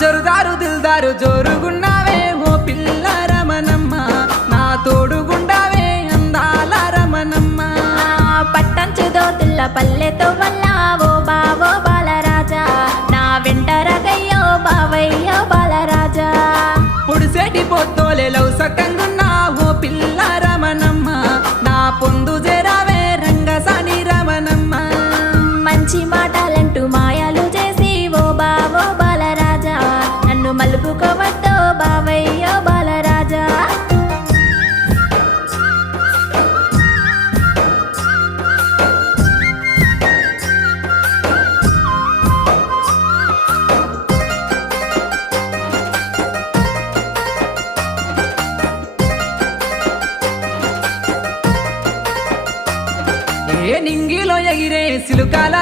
జరుదారు దిల్దారు జోరుగున్నావే ఓ పిల్ల రమణమ్మ, నా తోడుగుండావే అందాల రమణమ్మ. పట్టంచు దోతుల్ల పల్లెతో వల్ల ఓ బావో బాలరాజా, నా వెంట రగయ్యో బావయ్యో బాలరాజా. పొడిసేటి పొత్తోలే లవ్ సక్కంగున్నా ఓ పిల్ల రమణమ్మ, నా పొందు జరావే రంగసాని రమణమ్మ. మంచి మాటలంటూ మాయాలు చేసి ఓ బావో బాలరాజా, నన్ను మలుపుకోవద్దో బావయ్యో బాలరాజా. ఏ నింగిలో ఎగిరే సిలుకాల